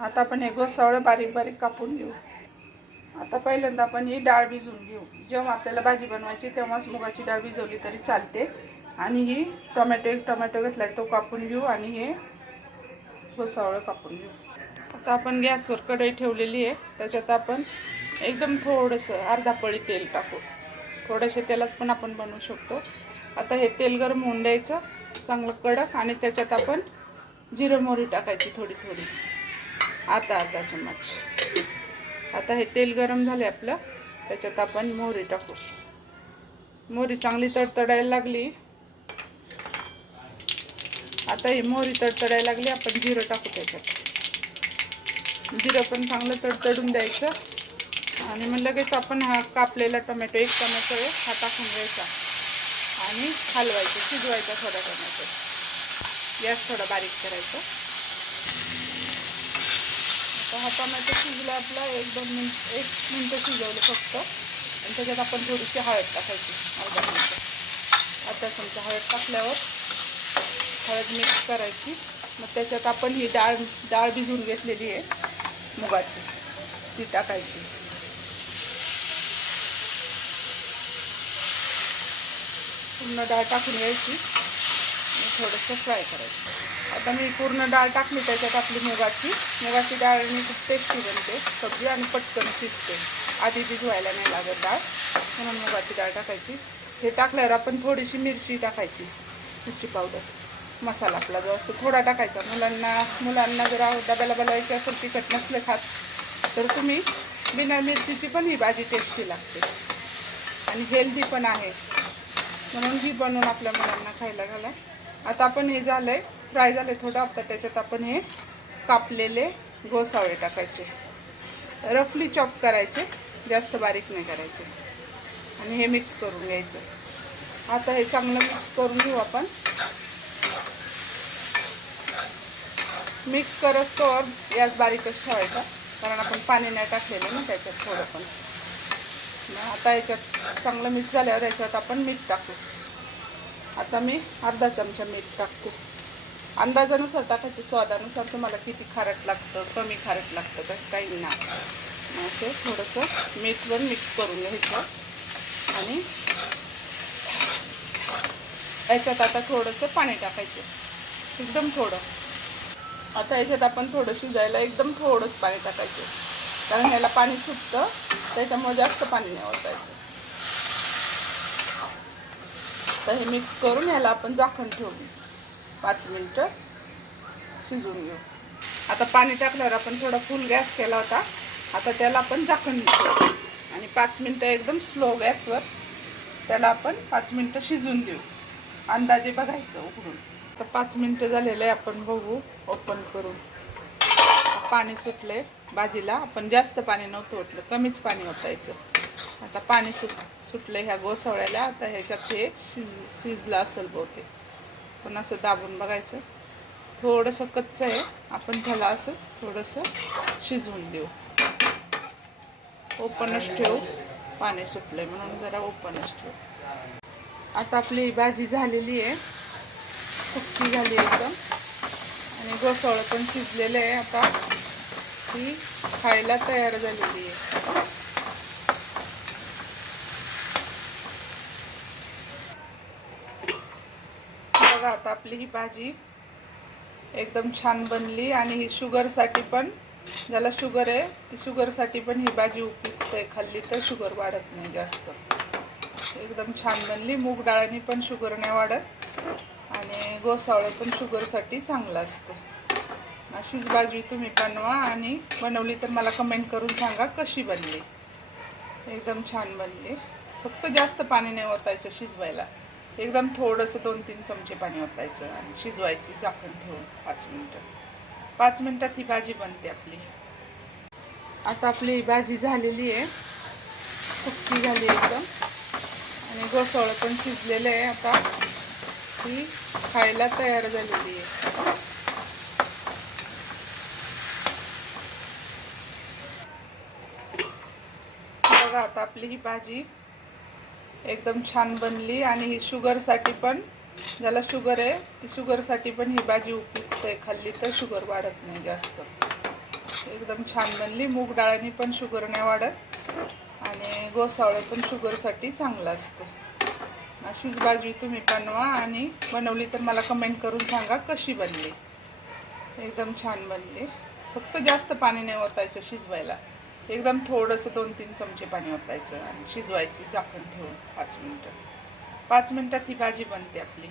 आता आपण हे गोसावळं बारीक बारीक कापून घेऊ। आता पहिल्यांदा आपण ही डाळ भिजवून घेऊ। जेव्हा आपल्याला भाजी बनवायची तेव्हाच मुगाची डाळ भिजवली तरी चालते। आणि ही एक टोमॅटो घेतलाय तो कापून घेऊ आणि हे गोसावळं कापून घेऊ। आता आपण गॅसवर कढई ठेवलेली आहे, त्याच्यात आपण एकदम थोडंसं अर्धा पळी तेल टाकू। थोड्याशा तेलात पण आपण बनवू शकतो। आता हे तेल गरम होऊन द्यायचं चांगलं कडक, आणि त्याच्यात आपण जिरं मोहरी टाकायची थोडी थोडी, अर्धा चम्मच। आता हे तेल गरम झाले आपलं, त्याच्यात आपण मोहरी टाकू। मोहरी चांगली तडतडायला लागली, आता ही मोहरी तडतडायला लागली, आपण जिरं टाकू त्याच्यात। जिरं पण चांगलं तडतडून द्यायचं, आणि मग लगेच आपण हा कापलेला टोमॅटो एक टोमॅटो आहे हा टाकून द्यायचा आणि हलवायचं, शिजवायचा थोडा टोमॅटो। गॅस थोडा बारीक करायचा। आता हा टोमॅटो शिजला आपला, 1 मिनिट शिजवलं फक्त, आणि त्याच्यात आपण थोडीशी हळद टाकायची, अर्धा चमचा हळद टाकल्यावर हळद मिक्स करायची। मग त्याच्यात आपण ही डाळ भिजवून घेतलेली आहे मुगाची, ती टाकायची। पूर्ण डाळ टाकून घ्यायची आणि थोडंसं फ्राय करायचं। आता मी पूर्ण डाळ टाकली त्याच्यात आपली मुगाची डाळनी खूप टेस्टी बनते सब्जी, आणि पटकन शिजते। आधी भिजवायला नाही लागत डाळ, म्हणून मुगाची डाळ टाकायची। हे टाकल्यावर आपण थोडीशी मिरची टाकायची, मिरची पावडर। मसाला आपला जो असतो थोडा टाकायचा। मुलांना जर डब्याला बनवायची असेल तिखट नसले खात तर तुम्ही बिना मिरचीची पण ही भाजी टेस्टी लागते आणि हेल्दी पण आहे, म्हणून ही बनवून आपल्या मुलांना खायला घाला। आता आपण हे झालंय फ्राय झाले थोडं, आता त्याच्यात आपण हे कापलेले गोसावळे टाकायचे, रफली चॉप करायचे, जास्त बारीक नाही करायचे, आणि हे मिक्स करून घ्यायचं। आता हे चांगलं मिक्स करून घेऊ आपण। मिक्स करस्तोवर गॅस बारीकच ठेवायचा, कारण आपण पाणी नाही टाकलेलं ना त्याच्यात थोडं पण। आता याच्यात चांगलं मिक्स झाल्यावर याच्यात आपण मीठ टाकू। आता मी अर्धा चमचा मीठ टाकते, अंदाजानुसार टाकायचं, स्वादानुसार। तुम्हाला किती खारट लागतं, कमी खारट लागतं तर काही ना, असं थोडंसं मीठ पण मिक्स करून घ्यायचं। आणि याच्यात आता थोडंसं पाणी टाकायचं, एकदम थोडं। आता याच्यात आपण थोडं शिजायला एकदम थोडंच पाणी टाकायचं, कारण याला पाणी सुटतं, त्याच्यामुळे जास्त पाणी नाही ओतायचं। तर हे मिक्स करून याला आपण झाकण ठेवू, 5 मिनिटं शिजवून घेऊ। आता पाणी टाकल्यावर आपण थोडा फुल गॅस केला होता, आता त्याला आपण झाकण ठेवू आणि 5 मिनिटं एकदम स्लो गॅसवर त्याला आपण 5 मिनिटं शिजवून देऊ। अंदाजे बघायचं उघडून। तर 5 मिनिटं झालेले आहे, आपण बघू ओपन करून। पाणी सुटले भाजीला, आपण जास्त पाणी नव्हतं ओतलं, कमीच पाणी ओतायचं। आता पाणी सुटलं ह्या गोसावळ्याला। आता ह्याच्यात हे शिजलं असेल बहुतेक, पण असं दाबून बघायचं, थोडंसं कच्चं आहे, आपण त्याला असंच थोडंसं शिजवून देऊ। ओपनच ठेवू, पाणी सुटलंय म्हणून जरा ओपनच ठेवू। आता आपली भाजी झालेली आहे, सुक्की झाली एकदम, आणि गोसावळं पण शिजलेलं आहे। आता ही खायला तयार झालेली आहे। बघा आता आपली ही भाजी एकदम छान बनली, आणि ही शुगरसाठी पण, ज्याला शुगर आहे ती शुगरसाठी पण ही भाजी उपयुक्त आहे, खाल्ली तर शुगर वाढत नाही जास्त। एकदम छान बनली। मूग डाळीने पण शुगर नाही वाढत, आणि गोसावळं पण शुगरसाठी चांगलं असतं। अशीच भाजी तुम्ही बनवा, आणि बनवली तर मला कमेंट करून सांगा कशी बनली। एकदम छान बनली। फक्त जास्त पाणी नाही ओतायचं शिजवायला, एकदम थोडंसं 2-3 चमचे पाणी ओतायचं आणि शिजवायची झाकण ठेवून 5 मिनिटं। 5 मिनिटात ही भाजी बनते आपली। आता आपली भाजी झालेली आहे, सुक्की झाली एकदम, आणि गोसावळं पण शिजलेलं आहे। आता ही खायला तयार झालेली आहे। बघा आता आपली ही भाजी एकदम छान बनली, आणि ही शुगरसाठी पण, ज्याला शुगर आहे ती शुगरसाठी पण ही भाजी उपयुक्त आहे, खाल्ली तर शुगर वाढत नाही जास्त। एकदम छान बनली. मूग डाळाने पण शुगर नाही वाढत आणि गोसावळं पण शुगरसाठी चांगलं असतं. अशीच भाजी तुम्ही बनवा आणि बनवली तर मला कमेंट करून सांगा कशी बनली. एकदम छान बनली. फक्त जास्त पाणी नाही ओतायचं शिजवायला. एकदम थोडंसं 2-3 चमचे पाणी ओतायचं आणि शिजवायची झाकण ठेवून 5 मिनटं. 5 मिनटात ही भाजी बनते आपली.